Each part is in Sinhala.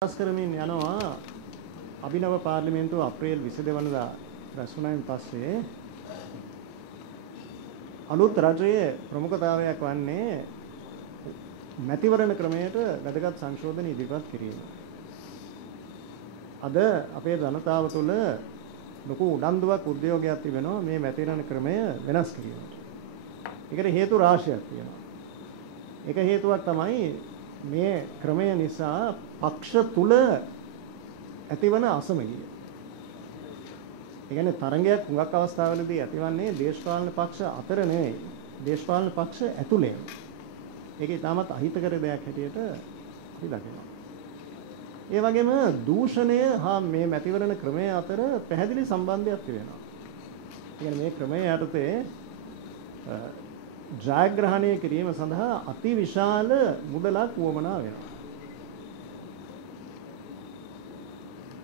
කරමින් යනවා අභිනව පාර්ලිමේන්තුව අප්‍රේල් 22 වෙනිදා රැස්වුණායින් පස්සේ අලුත් රජයේ ප්‍රමුඛතාවයක් වන්නේ මැතිවරණ ක්‍රමයට වැදගත් සංශෝධන ඉදිරිපත් කිරීම. අද අපේ ජනතාව තුළ ලොකු උනන්දුවක් උද්‍යෝගයක් තිබෙනවා මේ මැතිවරණ ක්‍රමය වෙනස් කිරීමට. ඒකට හේතු රාශියක් තියෙනවා. එක හේතුවක් තමයි මේ ක්‍රමය නිසා පක්ෂ තුල ඇතිවන අසමගිය. ඒ කියන්නේ තරංගයක් හුඟක් අවස්ථාවලදී ඇතිවන්නේ දේශපාලන පක්ෂ අතර නෙවෙයි. දේශපාලන පක්ෂ ඇතුලේ. ඒක ඉතාමත් අහිතකර දෙයක් හැටියට අපි දකිනවා. ඒ වගේම දූෂණය හා මේ මැතිවරණ ක්‍රමය අතර පැහැදිලි සම්බන්ධයක් තිබෙනවා. ඒ කියන්නේ මේ ක්‍රමය යටතේ ජයග්‍රහණය කිරීම සඳහා අතිවිශාල මුදලක් වුවමනා වෙනවා.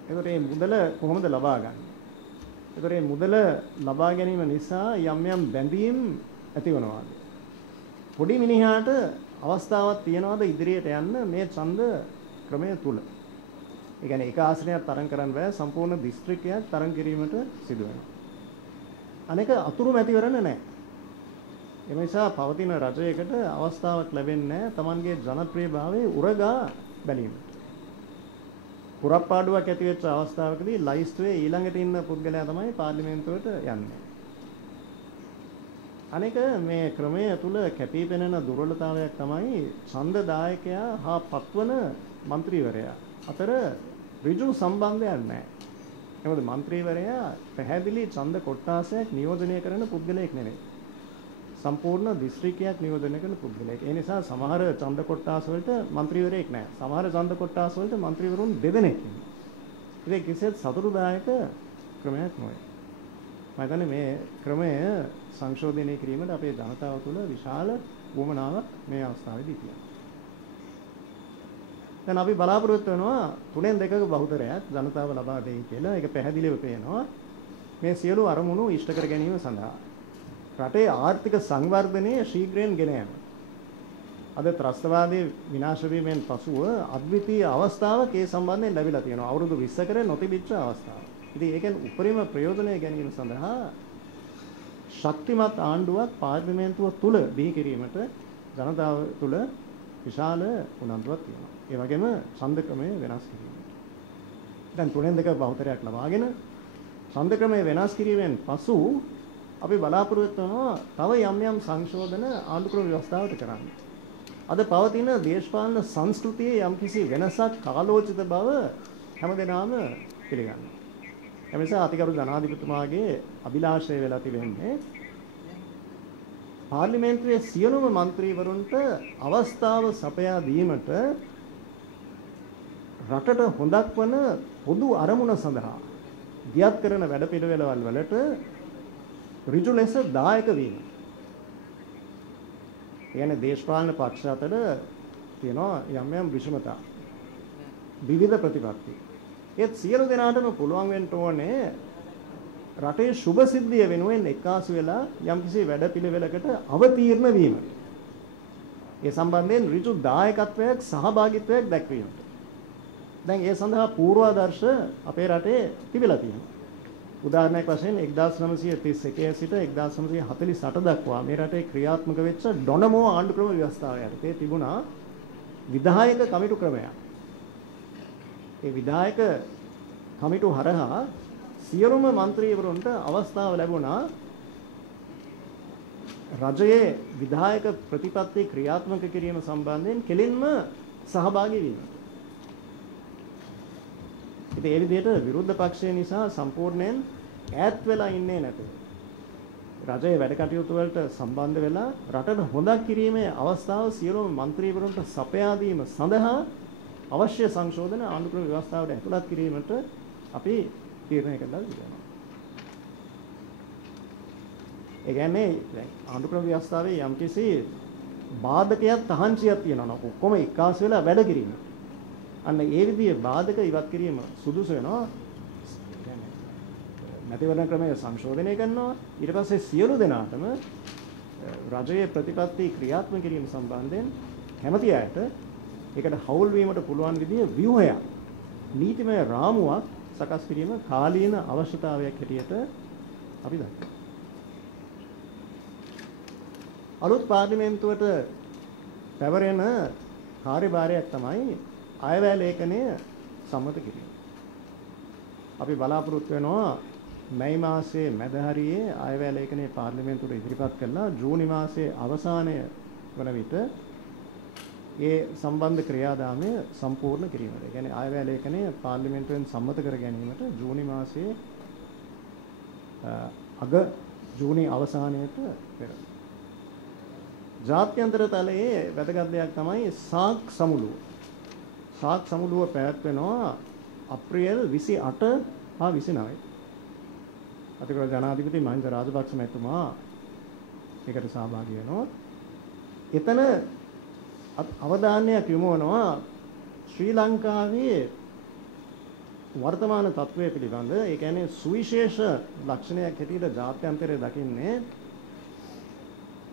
ඒකට මේ මුදල කොහොමද ලබා ගන්නේ? ඒකට මේ මුදල ලබා ගැනීම නිසා යම් යම් බැඳීම් ඇතිවනවාද? පොඩි මිනිහාට අවස්ථාවක් තියනවාද ඉදිරියට යන්න මේ ඡන්ද ක්‍රමය තුල? ඒ කියන්නේ එක ආසනයක් තරම් කරන්න බෑ, සම්පූර්ණ දිස්ත්‍රික්කයක් තරම් කිරීමට සිදු වෙනවා. අනෙක අතුරු මැතිවරණ නැහැ. ඒ නිසා පවතින රජයකට අවස්ථාවක් ලැබෙන්නේ නැහැ Tamanගේ ජනප්‍රියභාවය උරගා බැලීමට. පුරප්පාඩුවක් ඇති වෙච්ච අවස්ථාවකදී ලයිස්ට්ුවේ ඊළඟට ඉන්න පුද්ගලයා තමයි පාර්ලිමේන්තුවට යන්නේ. අනෙක මේ ක්‍රමය තුළ කැපී පෙනෙන දුර්වලතාවයක් තමයි ඡන්දදායකයා හා පත්වන മന്ത്രിවරයා අතර ඍජු සම්බන්ධයක් නැහැ. මොකද മന്ത്രിවරයා පැහැදිලි ඡන්ද කොට්ටාසයක් නියෝජනය කරන පුද්ගලයෙක් නෙවෙයි. සම්පූර්ණ දිස්ත්‍රික්කයක් නියෝජනය කරන පුද්ගලයෙක්. ඒ නිසා සමහර ඡන්ද කොට්ටාස වලට മന്ത്രിවරයෙක් නැහැ. සමහර ඡන්ද කොට්ටාස වලට മന്ത്രിවරුන් දෙදෙනෙක් ඉන්නවා. ඒක කිසිත් සතුටුදායක ක්‍රමයක් නෙවෙයි. මම හිතන්නේ මේ ක්‍රමය සංශෝධනය කිරීමට අපේ ජනතාව තුළ විශාල වුවමනාවක් මේ අවස්ථාවේදී තියෙනවා. දැන් අපි බලාපොරොත්තු වෙනවා 3/2ක බහුතරයක් ජනතාව ලබා දෙයි කියලා. ඒක පැහැදිලිව පේනවා. මේ සියලු අරමුණු ඉෂ්ට කර ගැනීම සඳහා රටේ ආර්ථික සංවර්ධනය ශීඝ්‍රයෙන් ගෙන යාම. අද ත්‍රස්තවාදී විනාශ වීමෙන් පසුව අද්විතීය අවස්ථාවක් ඒ සම්බන්ධයෙන් ලැබිලා තියෙනවා. අවුරුදු 20කට නොතිබිච්ච අවස්ථාවක්. ඉතින් ඒකෙන් උපරිම ප්‍රයෝජනය ගැනීම සඳහා ශක්තිමත් ආණ්ඩුවක් පාර්ලිමේන්තුව තුල බිහි කිරීමට ජනතාව තුල විශාල උනන්දුවක් තියෙනවා. ඒ වගේම ඡන්ද ක්‍රමය වෙනස් කිරීම. දැන් 3/2 බහුතරයක් ලබාගෙන ඡන්ද ක්‍රමය වෙනස් කිරීමෙන් පසු අපි බලාපොරොත්තු වෙනවා තව යම් යම් සංශෝධන ආණ්ඩුක්‍රම ව්‍යවස්ථාවට කරන්න. අද පවතින දේශපාලන සංස්කෘතියේ යම්කිසි වෙනසක් කාලෝචිත බව හැමදෙනාම පිළිගන්නවා. ඒ නිසා අතිගරු ජනාධිපතිතුමාගේ අභිලාෂය වෙලා තිබෙන්නේ පාර්ලිමේන්තුවේ සියලුම മന്ത്രിවරුන්ට අවස්ථාව සපයා දීමට රටට හොඳක් වන පොදු අරමුණ සඳහා දියත් කරන වැඩපිළිවෙළවල් වලට ඍජු ලෙස දායක වීම. කියන්නේ දේශපාලන පක්ෂ අතර තියෙනවා යම් යම් විෂමතා. විවිධ ප්‍රතිපත්ති. ඒත් සියලු දෙනාටම පුළුවන් වෙන්න ඕනේ රටේ සුභ සිද්ධිය වෙනුවෙන් එක්කාසු වෙලා යම්කිසි වැඩපිළිවෙලකට අවතීර්ණ වීම. ඒ සම්බන්ධයෙන් ඍජු දායකත්වයක් සහභාගීත්වයක් දැක්වීමට. දැන් ඒ සඳහා පූර්වාදර්ශ අපේ රටේ තිබිලා තියෙනවා. උදාහරණයක් වශයෙන් 1931 සිට 1948 දක්වා මේ රටේ ක්‍රියාත්මක වෙච්ච ඩොනමෝ ආණ්ඩුක්‍රම ව්‍යවස්ථාව යටතේ තිබුණා විධායක කමිටු ක්‍රමයක්. ඒ විධායක කමිටු හරහා සියලුම മന്ത്രിවරුන්ට අවස්ථාව ලැබුණා රජයේ විධායක ප්‍රතිපත්ති ක්‍රියාත්මක කිරීම සම්බන්ධයෙන් කෙලින්ම සහභාගී වීම. ඉතින් ඒ විදිහට විරුද්ධ පක්ෂය නිසා සම්පූර්ණයෙන් ඈත් වෙලා ඉන්නේ නැතුව රජයේ වැඩ කටයුතු වලට සම්බන්ධ වෙලා රටට හොඳක් කිරීමේ අවස්ථාව සියලුම മന്ത്രിවරුන්ට සපයා දීම සඳහා අවශ්‍ය සංශෝධන ආණ්ඩුක්‍රම ව්‍යවස්ථාවට ඇතුළත් කිරීමට අපි තීරණය කළා කියනවා. ඒ කියන්නේ දැන් ආණ්ඩුක්‍රම ව්‍යවස්ථාවේ යම්කිසි බාධකයක් තහංචියක් තියෙනවා. ඔක්කොම එකාස් වෙලා වැඩ කිරීම. අන්න ඒ විදිහේ බාධක ඉවත් කිරීම සුදුසු වෙනවා. මැතිවරණ ක්‍රමය සංශෝධනය කරනවා. ඊට පස්සේ සියලු දෙනාටම රජයේ ප්‍රතිපත්ති ක්‍රියාත්මක කිරීම සම්බන්ධයෙන් කැමති අයට ඒකට හවුල් වීමට පුළුවන් විදිය ව්‍යුහයක් නීතිමය රාමුවක් සකස් කිරීම කාලීන අවශ්‍යතාවයක් හැටියට අපි දක්වනවා. අලුත් පාර්ලිමේන්තුවට පැවරෙන කාර්යභාරයක් තමයි අයවැය ලේඛනය සම්මත කිරීම. අපි බලාපොරොත්තු වෙනවා මැයි මාසයේ මැද හරියේ අයවැය ලේඛනය පාර්ලිමේන්තුවට ඉදිරිපත් කළා ජූනි මාසයේ අවසානය වන විට ඒ සම්බන්ධ ක්‍රියාදාමය සම්පූර්ණ කිරීමට. ඒ කියන්නේ අයවැය ලේඛනය පාර්ලිමේන්තුවෙන් සම්මත කර ගැනීමට ජූනි මාසයේ ජූනි අවසානයේට පෙර. ජාත්‍යන්තර තලයේ වැදගත් දෙයක් තමයි සාක් සමුළුව. සාක් සමුළුව පැවැත්වෙනවා අප්‍රේල් 28 හා 29. අතිගරු ජනාධිපති මහින්ද රාජපක්ෂ මැතිතුමා ඒකට සහභාගී වෙනවා. එතන අවධානයක් යොමු වෙනවා ශ්‍රී ලංකාවේ වර්තමාන තත්ත්වය පිළිබඳ. ඒ කියන්නේ සුවිශේෂ ලක්ෂණයක් හැටියට ජාත්‍යන්තරය දකින්නේ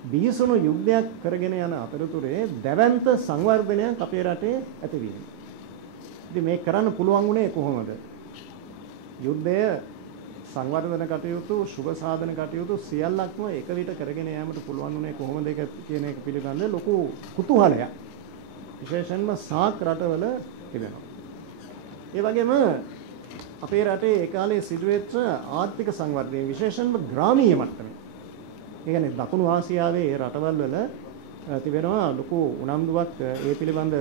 බිහිසුණු යුද්ධයක් කරගෙන යන අතරතුරේ දැවැන්ත සංවර්ධනයක් අපේ රටේ ඇතිවීම. ඉතින් මේක කරන්න පුළුවන් උනේ කොහොමද? යුද්ධය සංවර්ධන කටයුතු, ශුභ සාධන කටයුතු සියල්ලක්ම එක විට කරගෙන යාමට පුළුවන් උනේ කොහොමද කියන එක පිළිබඳ ලොකු කුතුහලයක් විශේෂයෙන්ම සාක් රටවල තිබෙනවා. ඒ වගේම අපේ රටේ ඒ කාලේ සිදුවෙච්ච ආර්ථික සංවර්ධනය විශේෂයෙන්ම ග්‍රාමීය මට්ටමේ. ඒ කියන්නේ දකුණු ආසියාවේ ඒ රටවල් වල තිබෙනවා ලොකු උනන්දුවක් ඒ පිළිබඳ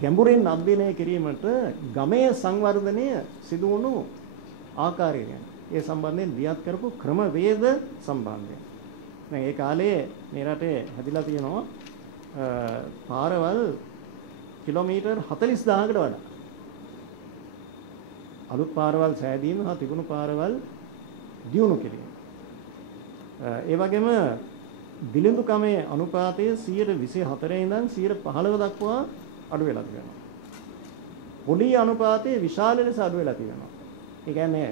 ගැඹුරින් අධ්‍යයනය කිරීමට ගමේ සංවර්ධනය සිදු වුණු ආකාරය ගැන. ඒ සම්බන්ධයෙන් දියත් කරපු ක්‍රමවේද සම්බන්ධයෙන්. දැන් ඒ කාලේ මේ රටේ හැදිලා තියෙනවා පාරවල් කිලෝමීටර් 40000කට වඩා. අලුත් පාරවල් සෑදීම හා තිබුණු පාරවල් දියුණු කිරීම. ඒ වගේම දිලිඳුකමේ අනුපාතය 24 ඉඳන් 15 දක්වා අඩු වෙලා තියෙනවා. පොඩි අනුපාතය විශාල ලෙස අඩු වෙලා තියෙනවා. ඒ කියන්නේ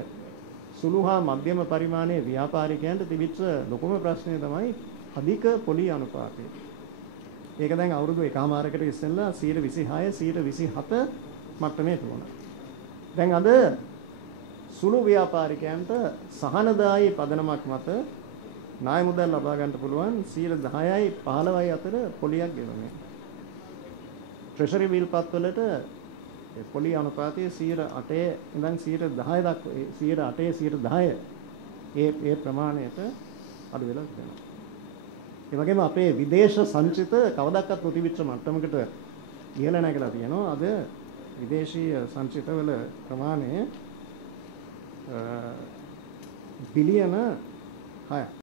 සුළු හා මධ්‍යම පරිමාණයේ ව්‍යාපාරිකයන්ට තිබිච්ච ලොකුම ප්‍රශ්නය තමයි අධික පොලි අනුපාතය. ඒක දැන් අවුරුදු එකමාරකට ඉස්සෙල්ලා 26 27 මට්ටමේ තිබුණා. දැන් අද සුළු ව්‍යාපාරිකයන්ට සහනදායී පදනමක් මත ණය මුදල් ලබා ගන්න පුළුවන් 10යි 15යි අතර පොලියක් ගෙවන්නේ. ට්‍රෙෂරි විල්පත් වලට පොලි අනුපාතය 8 ඉඳන් 10 දක්වා 8 ඒ ප්‍රමාණයට අඩු වෙලා තියෙනවා. ඒ වගේම අපේ විදේශ සංචිත කවදාවත් නොතිබිච්ච මට්ටමකට ඉහළ නැගලා තියෙනවා. අද විදේශීය සංචිතවල ප්‍රමාණය බිලියන 6ක්.